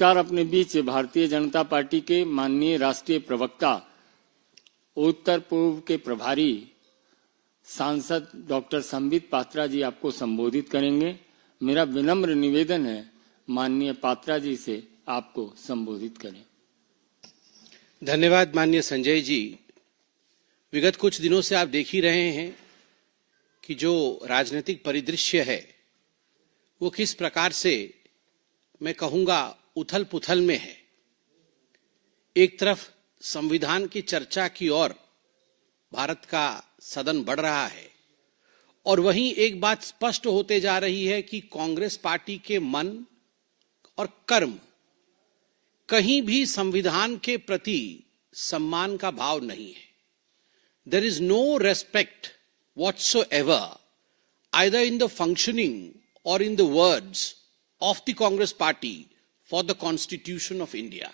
सत्कार अपने बीच भारतीय जनता पार्टी के माननीय राष्ट्रीय प्रवक्ता, उत्तर पूर्व के प्रभारी सांसद डॉक्टर संबित पात्रा जी आपको संबोधित करेंगे। मेरा विनम्र निवेदन है माननीय पात्रा जी से आपको संबोधित करें। धन्यवाद माननीय संजय जी। विगत कुछ दिनों से आप देख ही रहे हैं कि जो राजनीतिक परिदृश्य है वो किस प्रकार से, मैं कहूंगा, उथल पुथल में है। एक तरफ संविधान की चर्चा की ओर भारत का सदन बढ़ रहा है और वहीं एक बात स्पष्ट होते जा रही है कि कांग्रेस पार्टी के मन और कर्म कहीं भी संविधान के प्रति सम्मान का भाव नहीं है। There is no respect whatsoever either in the functioning or in the words of the Congress party for the Constitution of India.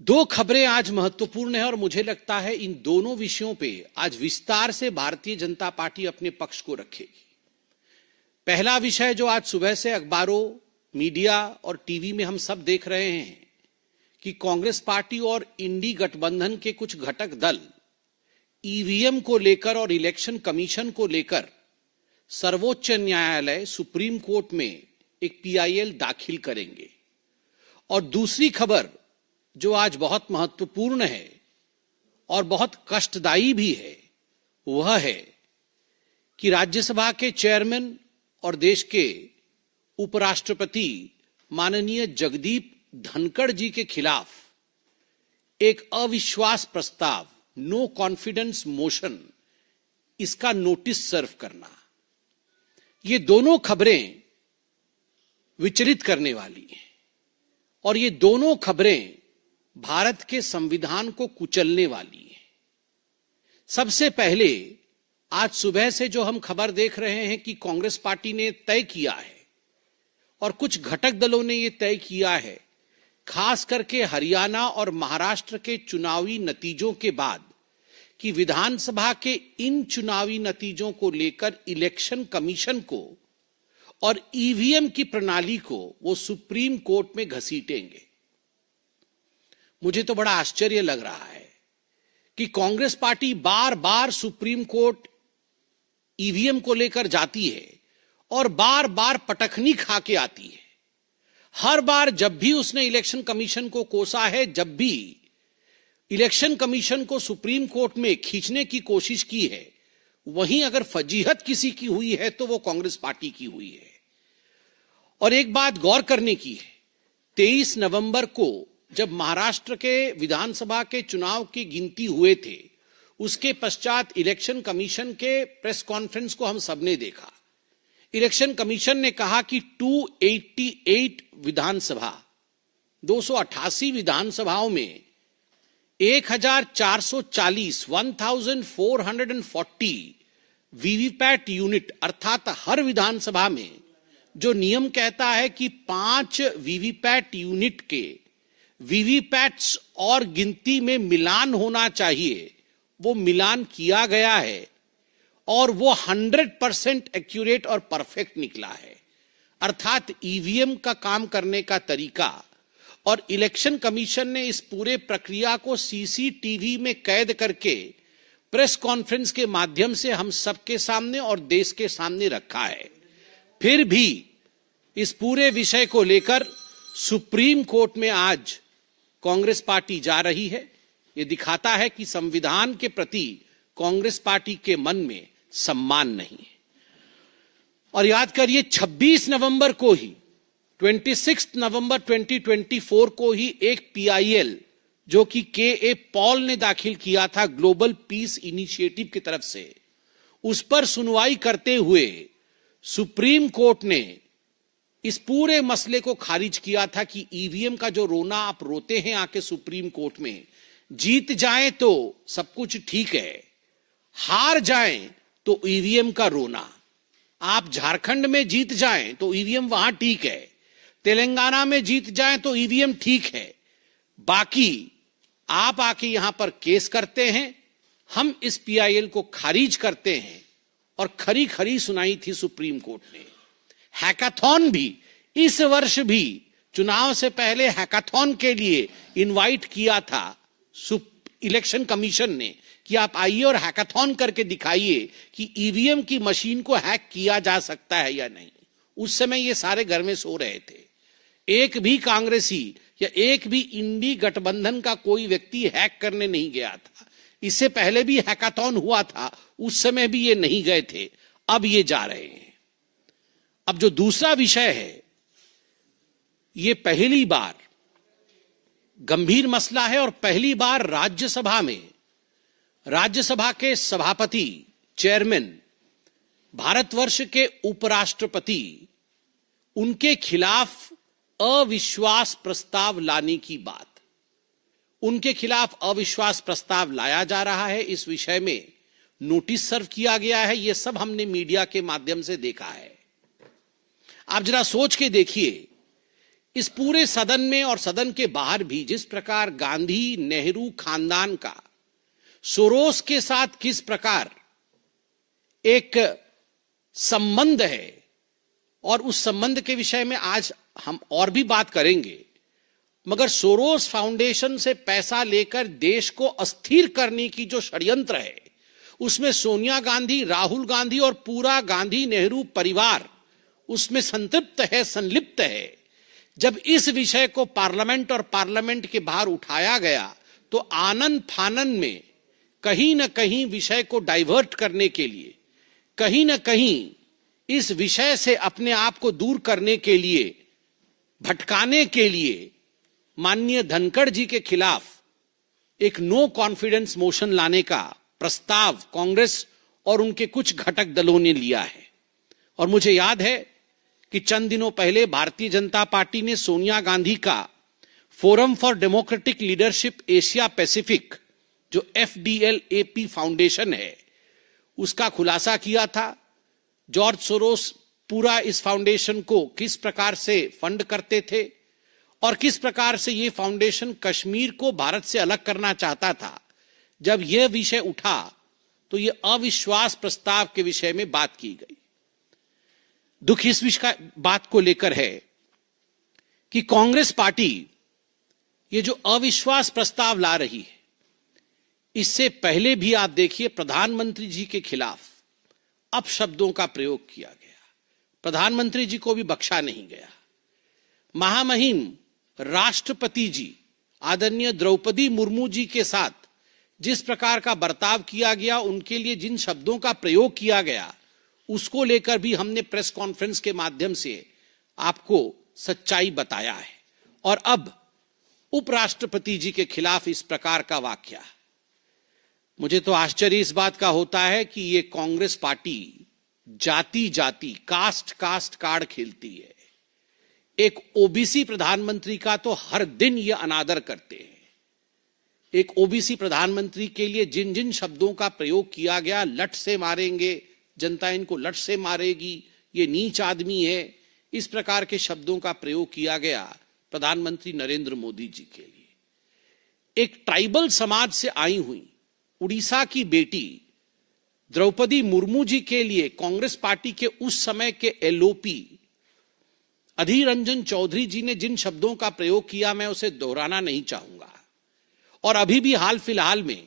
दो खबरें आज महत्वपूर्ण है और मुझे लगता है इन दोनों विषयों पे आज विस्तार से भारतीय जनता पार्टी अपने पक्ष को रखेगी। पहला विषय जो आज सुबह से अखबारों, मीडिया और टीवी में हम सब देख रहे हैं कि कांग्रेस पार्टी और इंडी गठबंधन के कुछ घटक दल ईवीएम को लेकर और इलेक्शन कमीशन को लेकर सर्वोच्च न्यायालय सुप्रीम कोर्ट में एक पीआईएल दाखिल करेंगे। और दूसरी खबर जो आज बहुत महत्वपूर्ण है और बहुत कष्टदायी भी है वह है कि राज्यसभा के चेयरमैन और देश के उपराष्ट्रपति माननीय जगदीप धनखड़ जी के खिलाफ एक अविश्वास प्रस्ताव, नो कॉन्फिडेंस मोशन, इसका नोटिस सर्व करना, ये दोनों खबरें विचलित करने वाली हैं और ये दोनों खबरें भारत के संविधान को कुचलने वाली हैं। सबसे पहले आज सुबह से जो हम खबर देख रहे हैं कि कांग्रेस पार्टी ने तय किया है और कुछ घटक दलों ने यह तय किया है, खास करके हरियाणा और महाराष्ट्र के चुनावी नतीजों के बाद, कि विधानसभा के इन चुनावी नतीजों को लेकर इलेक्शन कमीशन को और ईवीएम की प्रणाली को वो सुप्रीम कोर्ट में घसीटेंगे। मुझे तो बड़ा आश्चर्य लग रहा है कि कांग्रेस पार्टी बार बार सुप्रीम कोर्ट ईवीएम को लेकर जाती है और बार बार पटखनी खा के आती है। हर बार जब भी उसने इलेक्शन कमीशन को कोसा है, जब भी इलेक्शन कमीशन को सुप्रीम कोर्ट में खींचने की कोशिश की है, वहीं अगर फजीहत किसी की हुई है तो वो कांग्रेस पार्टी की हुई है। और एक बात गौर करने की है, 23 नवंबर को जब महाराष्ट्र के विधानसभा के चुनाव की गिनती हुए थे, उसके पश्चात इलेक्शन कमीशन के प्रेस कॉन्फ्रेंस को हम सबने देखा। इलेक्शन कमीशन ने कहा कि 288 विधानसभा, 288 विधानसभाओं में 1440 वीवीपैट यूनिट, अर्थात हर विधानसभा में जो नियम कहता है कि 5 वीवीपैट यूनिट के वीवीपैट्स और गिनती में मिलान होना चाहिए, वो मिलान किया गया है और वो 100% एक्यूरेट और परफेक्ट निकला है। अर्थात ईवीएम का काम करने का तरीका और इलेक्शन कमीशन ने इस पूरे प्रक्रिया को सीसीटीवी में कैद करके प्रेस कॉन्फ्रेंस के माध्यम से हम सबके सामने और देश के सामने रखा है। फिर भी इस पूरे विषय को लेकर सुप्रीम कोर्ट में आज कांग्रेस पार्टी जा रही है। ये दिखाता है कि संविधान के प्रति कांग्रेस पार्टी के मन में सम्मान नहीं है। और याद करिए, 26 नवंबर को ही, 26 नवंबर 2024 को ही एक पीआईएल जो कि के.ए. पॉल ने दाखिल किया था ग्लोबल पीस इनिशिएटिव की तरफ से, उस पर सुनवाई करते हुए सुप्रीम कोर्ट ने इस पूरे मसले को खारिज किया था कि ईवीएम का जो रोना आप रोते हैं आके सुप्रीम कोर्ट में, जीत जाएं तो सब कुछ ठीक है, हार जाएं तो ईवीएम का रोना। आप झारखंड में जीत जाएं तो ईवीएम वहां ठीक है, तेलंगाना में जीत जाएं तो ईवीएम ठीक है, बाकी आप आके यहां पर केस करते हैं, हम इस पीआईएल को खारिज करते हैं। और खरी खरी सुनाई थी सुप्रीम कोर्ट ने। हैकाथॉन भी इस वर्ष भी चुनाव से पहले हैकाथॉन के लिए इनवाइट किया था इलेक्शन कमीशन ने कि आप आइए और हैकाथॉन करके दिखाइए कि ईवीएम की मशीन को हैक किया जा सकता है या नहीं। उस समय ये सारे घर में सो रहे थे। एक भी कांग्रेसी या एक भी इंडी गठबंधन का कोई व्यक्ति हैक करने नहीं गया था। इससे पहले भी हैकाथॉन हुआ था, उस समय भी ये नहीं गए थे, अब ये जा रहे हैं। अब जो दूसरा विषय है, ये पहली बार गंभीर मसला है और पहली बार राज्यसभा के सभापति, चेयरमैन, भारतवर्ष के उपराष्ट्रपति, उनके खिलाफ अविश्वास प्रस्ताव लाने की बात, उनके खिलाफ अविश्वास प्रस्ताव लाया जा रहा है। इस विषय में नोटिस सर्व किया गया है। यह सब हमने मीडिया के माध्यम से देखा है। आप जरा सोच के देखिए, इस पूरे सदन में और सदन के बाहर भी जिस प्रकार गांधी नेहरू खानदान का सोरोस के साथ किस प्रकार एक संबंध है, और उस संबंध के विषय में आज हम और भी बात करेंगे, मगर सोरोस फाउंडेशन से पैसा लेकर देश को अस्थिर करने की जो षड्यंत्र है, उसमें सोनिया गांधी, राहुल गांधी और पूरा गांधी नेहरू परिवार उसमें संतृप्त है, संलिप्त है। जब इस विषय को पार्लियामेंट और पार्लियामेंट के बाहर उठाया गया तो आनन फानन में कहीं न कहीं विषय को डाइवर्ट करने के लिए, कहीं न कहीं इस विषय से अपने आप को दूर करने के लिए, भटकाने के लिए माननीय धनखड़ जी के खिलाफ एक नो कॉन्फिडेंस मोशन लाने का प्रस्ताव कांग्रेस और उनके कुछ घटक दलों ने लिया है। और मुझे याद है कि चंद दिनों पहले भारतीय जनता पार्टी ने सोनिया गांधी का forum for democratic leadership Asia Pacific, जो FDLAP फाउंडेशन है, उसका खुलासा किया था। जॉर्ज सोरोस पूरा इस फाउंडेशन को किस प्रकार से फंड करते थे और किस प्रकार से ये फाउंडेशन कश्मीर को भारत से अलग करना चाहता था। जब यह विषय उठा तो यह अविश्वास प्रस्ताव के विषय में बात की गई। दुख इस बात को लेकर है कि कांग्रेस पार्टी ये जो अविश्वास प्रस्ताव ला रही है, इससे पहले भी आप देखिए प्रधानमंत्री जी के खिलाफ अपशब्दों का प्रयोग किया गया। प्रधानमंत्री जी को भी बख्शा नहीं गया। महामहिम राष्ट्रपति जी आदरणीय द्रौपदी मुर्मू जी के साथ जिस प्रकार का बर्ताव किया गया, उनके लिए जिन शब्दों का प्रयोग किया गया, उसको लेकर भी हमने प्रेस कॉन्फ्रेंस के माध्यम से आपको सच्चाई बताया है। और अब उपराष्ट्रपति जी के खिलाफ इस प्रकार का वाकया, मुझे तो आश्चर्य इस बात का होता है कि ये कांग्रेस पार्टी जाति जाति, कास्ट कास्ट कार्ड खेलती है। एक ओबीसी प्रधानमंत्री का तो हर दिन ये अनादर करते हैं। एक ओबीसी प्रधानमंत्री के लिए जिन जिन शब्दों का प्रयोग किया गया, लठ से मारेंगे, जनता इनको लठ से मारेगी, ये नीच आदमी है, इस प्रकार के शब्दों का प्रयोग किया गया प्रधानमंत्री नरेंद्र मोदी जी के लिए। एक ट्राइबल समाज से आई हुई उड़ीसा की बेटी द्रौपदी मुर्मू जी के लिए कांग्रेस पार्टी के उस समय के एलओपी अधीर रंजन चौधरी जी ने जिन शब्दों का प्रयोग किया, मैं उसे दोहराना नहीं चाहूंगा। और अभी भी हाल फिलहाल में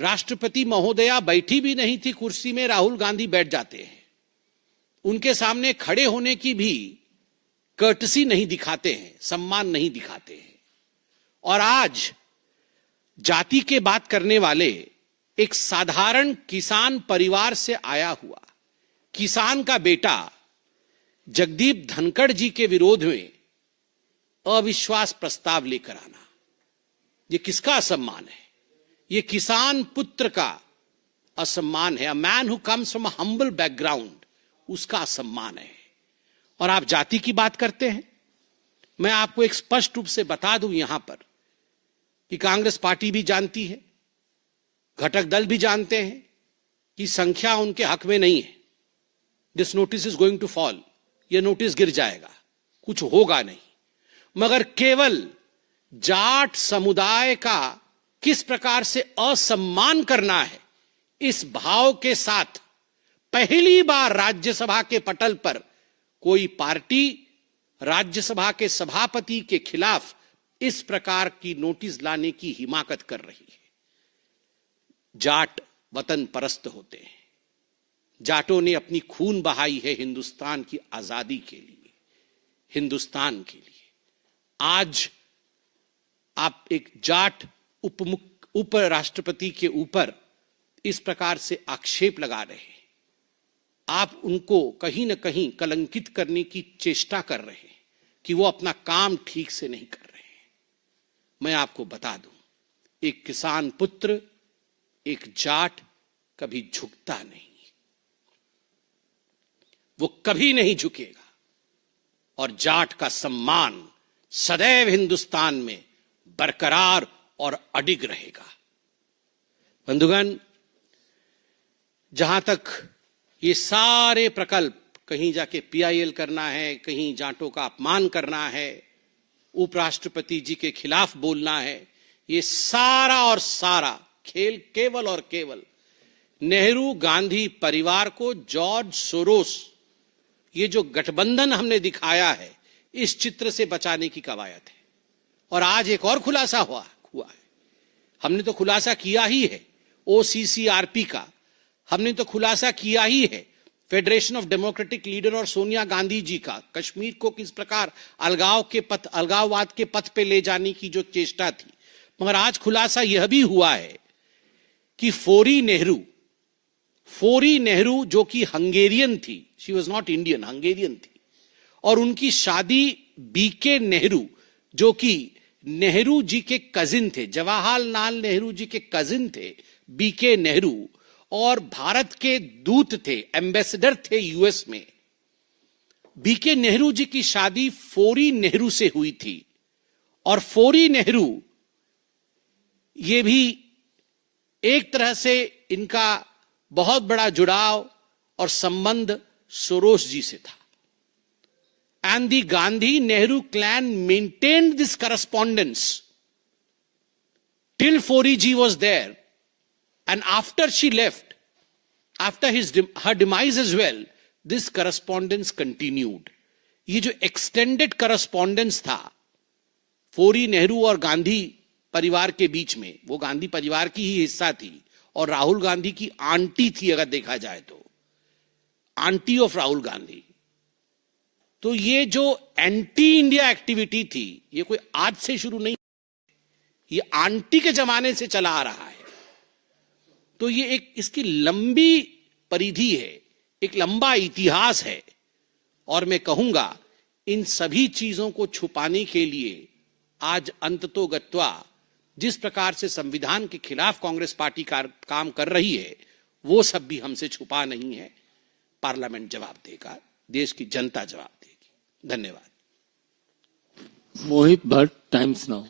राष्ट्रपति महोदया बैठी भी नहीं थी कुर्सी में, राहुल गांधी बैठ जाते हैं। उनके सामने खड़े होने की भी कर्टसी नहीं दिखाते हैं, सम्मान नहीं दिखाते हैं। और आज जाति के बात करने वाले एक साधारण किसान परिवार से आया हुआ किसान का बेटा जगदीप धनखड़ जी के विरोध में अविश्वास प्रस्ताव लेकर आना, ये किसका असम्मान है? ये किसान पुत्र का असम्मान है। A man who comes from a humble background, उसका असम्मान है। और आप जाति की बात करते हैं। मैं आपको एक स्पष्ट रूप से बता दूं यहां पर कि कांग्रेस पार्टी भी जानती है, घटक दल भी जानते हैं कि संख्या उनके हक में नहीं है। This notice is going to fall, यह नोटिस गिर जाएगा, कुछ होगा नहीं। मगर केवल जाट समुदाय का किस प्रकार से असम्मान करना है, इस भाव के साथ पहली बार राज्यसभा के पटल पर कोई पार्टी, राज्यसभा के सभापति के खिलाफ इस प्रकार की नोटिस लाने की हिमाकत कर रही है। जाट वतन परस्त होते हैं। जाटों ने अपनी खून बहाई है हिंदुस्तान की आजादी के लिए, हिंदुस्तान के लिए। आज आप एक जाट उपराष्ट्रपति के ऊपर इस प्रकार से आक्षेप लगा रहे हैं। आप उनको कहीं ना कहीं कलंकित करने की चेष्टा कर रहे हैं कि वो अपना काम ठीक से नहीं कर रहे हैं। मैं आपको बता दूं, एक किसान पुत्र, एक जाट कभी झुकता नहीं, वो कभी नहीं झुकेगा। और जाट का सम्मान सदैव हिंदुस्तान में बरकरार और अडिग रहेगा। बंधुगण, जहां तक ये सारे प्रकल्प, कहीं जाके पीआईएल करना है, कहीं जाटों का अपमान करना है, उपराष्ट्रपति जी के खिलाफ बोलना है, ये सारा और सारा खेल केवल और केवल नेहरू गांधी परिवार को जॉर्ज सोरोस, ये जो गठबंधन हमने दिखाया है, इस चित्र से बचाने की कवायद है। और आज एक और खुलासा हुआ है। हमने तो खुलासा किया ही है ओसीसीआरपी का, हमने तो खुलासा किया ही है फेडरेशन ऑफ डेमोक्रेटिक लीडर और सोनिया गांधी जी का, कश्मीर को किस प्रकार अलगाववाद के पथ पे ले जाने की जो चेष्टा थी। मगर आज खुलासा यह भी हुआ है कि फोरी नेहरू जो कि हंगेरियन थी, she was not Indian, Hungarian थी, और उनकी शादी बीके नेहरू जो कि नेहरू जी के कजिन थे, जवाहरलाल नेहरू जी के कजिन थे बीके नेहरू, और भारत के दूत थे, एम्बेसडर थे यूएस में। बीके नेहरू जी की शादी फोरी नेहरू से हुई थी। और फोरी नेहरू, ये भी एक तरह से इनका बहुत बड़ा जुड़ाव और संबंध सोरोस जी से था। And the Gandhi-Nehru clan maintained this correspondence till Fori ji was there. And after she left, after her demise as well, this correspondence continued. ये जो extended correspondence था फोरी नेहरू और गांधी परिवार के बीच में, वो गांधी परिवार की ही हिस्सा थी और राहुल गांधी की आंटी थी, अगर देखा जाए तो आंटी ऑफ राहुल गांधी। तो ये जो एंटी इंडिया एक्टिविटी थी, ये कोई आज से शुरू नहीं, ये आंटी के जमाने से चला आ रहा है। तो ये एक इसकी लंबी परिधि है, एक लंबा इतिहास है। और मैं कहूंगा इन सभी चीजों को छुपाने के लिए आज अंततोगत्वा जिस प्रकार से संविधान के खिलाफ कांग्रेस पार्टी काम कर रही है, वो सब भी हमसे छुपा नहीं है। पार्लियामेंट जवाब देगा, देश की जनता जवाब देगी। धन्यवाद। Mohit Bhatt, Times Now.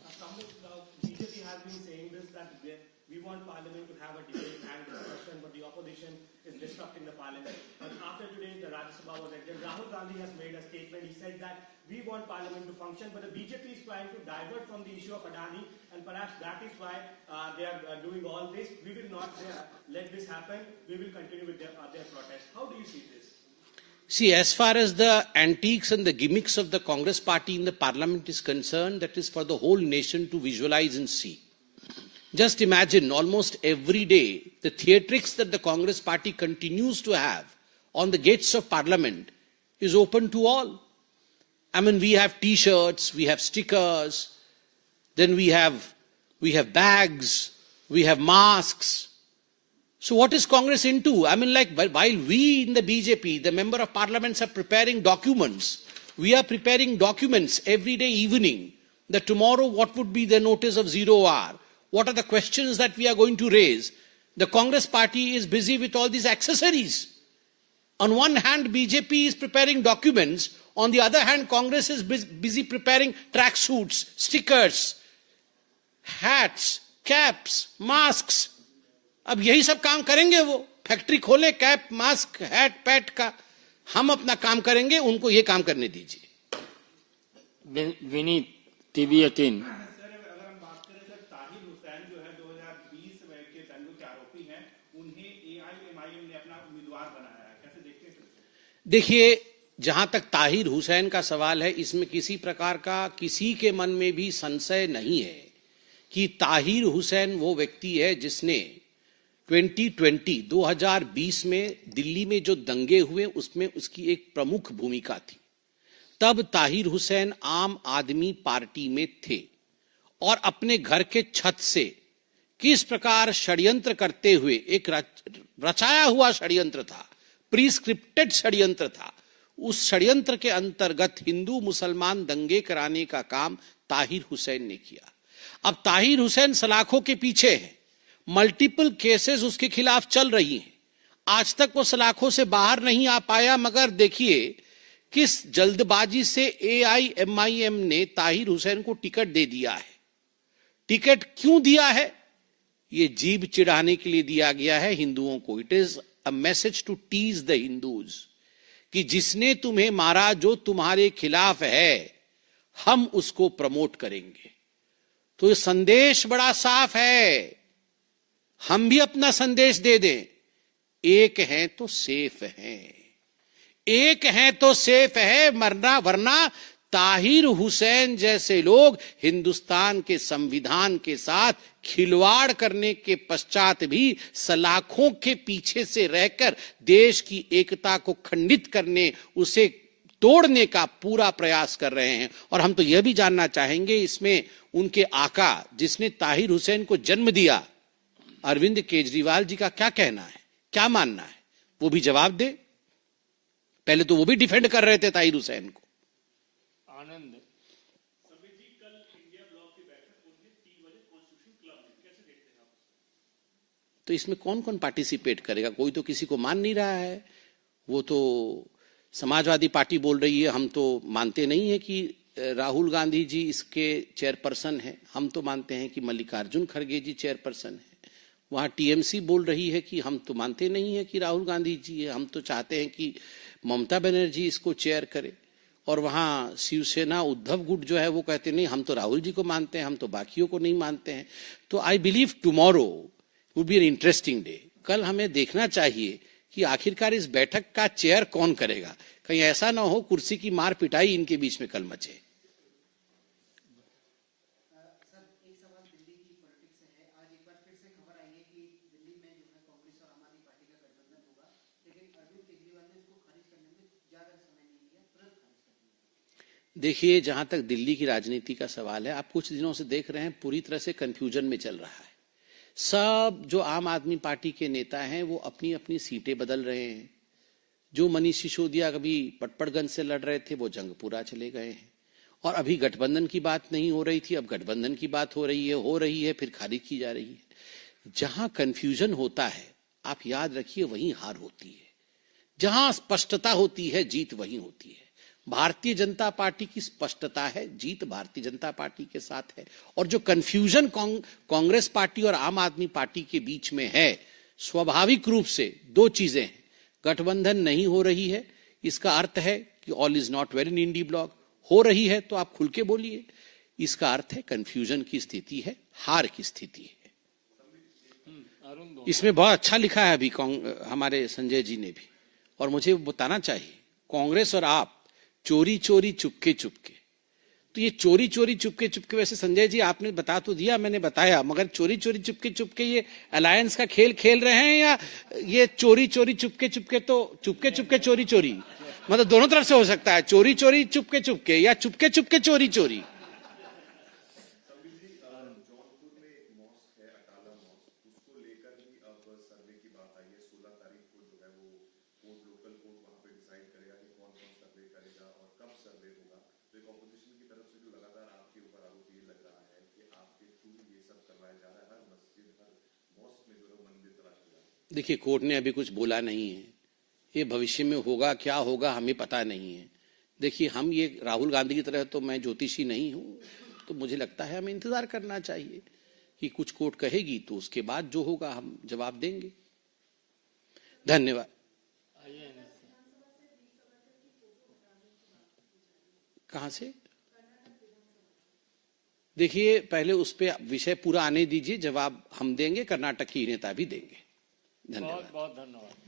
BJP has been saying this, that we want Parliament to have a debate and discussion, but the opposition is disrupting the Parliament. But after today, the Rajya Sabha was adjourned. Rahul Gandhi has made a statement. He said that we want Parliament to function, but the BJP is trying to divert from the issue of Adani, and perhaps that is why they are doing all this. We will not let this happen. We will continue with their protest. How do you see this? See, as far as the antiques and the gimmicks of the Congress party in the parliament is concerned, that is for the whole nation to visualize and see. Just imagine, almost every day, the theatrics that the Congress party continues to have on the gates of parliament is open to all. I mean, we have t-shirts, we have stickers, then we have bags, we have masks. So what is Congress into? I mean, like, while we in the BJP, the member of parliaments, are preparing documents, we are preparing documents every day evening, that tomorrow what would be the notice of 0 hour, what are the questions that we are going to raise. The Congress party is busy with all these accessories. On one hand, BJP is preparing documents, on the other hand, Congress is busy preparing tracksuits, stickers, hats, caps, masks. अब यही सब काम करेंगे, वो factory खोले cap, mask, hat, PAT का। हम अपना काम करेंगे, उनको ये काम करने दीजिए। विनीत, टीवी 18। सर, अगर हम बात करें सर, ताहिर हुसैन जो है 2020 के दंगों के आरोपी हैं, उन्हें एआईएमआईएम ने अपना उम्मीदवार बनाया है, कैसे देखते हैं सर? देखिए, जहां तक ताहिर हुसैन का सवाल है, इसमें किसी प्रकार का किसी के मन में भी संशय नहीं है कि ताहिर हुसैन वो व्यक्ति है जिसने 2020 में दिल्ली में जो दंगे हुए उसमें उसकी एक प्रमुख भूमिका थी। तब ताहिर हुसैन आम आदमी पार्टी में थे और अपने घर के छत से किस प्रकार षड्यंत्र करते हुए, एक रचाया हुआ षड्यंत्र था, प्रीस्क्रिप्टेड षड्यंत्र था, उस षड्यंत्र के अंतर्गत हिंदू मुसलमान दंगे कराने का काम ताहिर हुसैन ने किया। अब ताहिर हुसैन सलाखों के पीछे है, मल्टीपल केसेस उसके खिलाफ चल रही हैं, आज तक वो सलाखों से बाहर नहीं आ पाया। मगर देखिए किस जल्दबाजी से AIMIM ने ताहिर हुसैन को टिकट दे दिया है। टिकट क्यों दिया है? ये जीभ चिढ़ाने के लिए दिया गया है हिंदुओं को। It is a message to tease the Hindus कि जिसने तुम्हें मारा, जो तुम्हारे खिलाफ है, हम उसको प्रमोट करेंगे। तो ये संदेश बड़ा साफ है, हम भी अपना संदेश दे दें, एक हैं तो सेफ हैं, एक हैं तो सेफ है, वरना ताहिर हुसैन जैसे लोग हिंदुस्तान के संविधान के साथ खिलवाड़ करने के पश्चात भी सलाखों के पीछे से रहकर देश की एकता को खंडित करने, उसे तोड़ने का पूरा प्रयास कर रहे हैं। और हम तो यह भी जानना चाहेंगे इसमें उनके आका जिसने ताहिर हुसैन को जन्म दिया, अरविंद केजरीवाल जी का क्या कहना है, क्या मानना है, वो भी जवाब दे। पहले तो वो भी डिफेंड कर रहे थे ताहिर हुसैन को। आनंद, तो इसमें कौन कौन पार्टिसिपेट करेगा? कोई तो किसी को मान नहीं रहा है। वो तो समाजवादी पार्टी बोल रही है, हम तो मानते नहीं है कि राहुल गांधी जी इसके चेयरपर्सन हैं, हम तो मानते हैं कि मल्लिकार्जुन खड़गे जी चेयरपर्सन हैं। वहाँ TMC बोल रही है कि हम तो मानते नहीं है कि राहुल गांधी जी है, हम तो चाहते हैं कि ममता बनर्जी इसको चेयर करे। और वहाँ शिवसेना उद्धव गुट जो है वो कहते नहीं, हम तो राहुल जी को मानते हैं, हम तो बाकियों को नहीं मानते हैं। तो I believe tomorrow would be an interesting day. कल हमें देखना चाहिए कि आखिरकार इस बैठक का चेयर कौन करेगा। कहीं ऐसा ना हो कुर्सी की मार पिटाई इनके बीच में कल मचे। देखिए, जहां तक दिल्ली की राजनीति का सवाल है, आप कुछ दिनों से देख रहे हैं पूरी तरह से कंफ्यूजन में चल रहा है। सब जो आम आदमी पार्टी के नेता हैं वो अपनी अपनी सीटें बदल रहे हैं। जो मनीष सिसोदिया कभी पटपड़गंज से लड़ रहे थे वो जंगपुरा चले गए हैं। और अभी गठबंधन की बात नहीं हो रही थी, अब गठबंधन की बात हो रही है, फिर खारिज की जा रही है। जहां कंफ्यूजन होता है, आप याद रखिए, वहीं हार होती है। जहां स्पष्टता होती है, जीत वहीं होती है। भारतीय जनता पार्टी की स्पष्टता है, जीत भारतीय जनता पार्टी के साथ है। और जो कंफ्यूजन कांग्रेस पार्टी और आम आदमी पार्टी के बीच में है, स्वाभाविक रूप से दो चीजें हैं। गठबंधन नहीं हो रही है, इसका अर्थ है कि all is not well in INDI bloc. हो रही है तो आप खुल के बोलिए, इसका अर्थ है कंफ्यूजन की स्थिति है, हार की स्थिति है। इसमें बहुत अच्छा लिखा है अभी हमारे संजय जी ने भी, और मुझे बताना चाहिए, कांग्रेस और आप चोरी चोरी चुपके चुपके। तो ये चोरी चोरी चुपके चुपके, वैसे संजय जी आपने बता तो दिया, मैंने बताया, मगर चोरी चोरी चुपके चुपके ये अलायंस का खेल खेल रहे हैं या ये चोरी चोरी चुपके चुपके? तो चुपके चुपके चोरी चोरी, मतलब दोनों तरफ से हो सकता है, चोरी चोरी चुपके चुपके या चुपके चुपके चोरी चोरी। देखिए, कोर्ट ने अभी कुछ बोला नहीं है, ये भविष्य में होगा, क्या होगा हमें पता नहीं है। देखिए, हम ये राहुल गांधी की तरह तो मैं ज्योतिषी नहीं हूं, तो मुझे लगता है हमें इंतजार करना चाहिए कि कुछ कोर्ट कहेगी तो उसके बाद जो होगा हम जवाब देंगे। धन्यवाद। कहां से? देखिए, पहले उस पे विषय पूरा आने दीजिए, जवाब हम देंगे, कर्नाटक की नेता भी देंगे। धन्यवाद। बहुत बहुत धन्यवाद।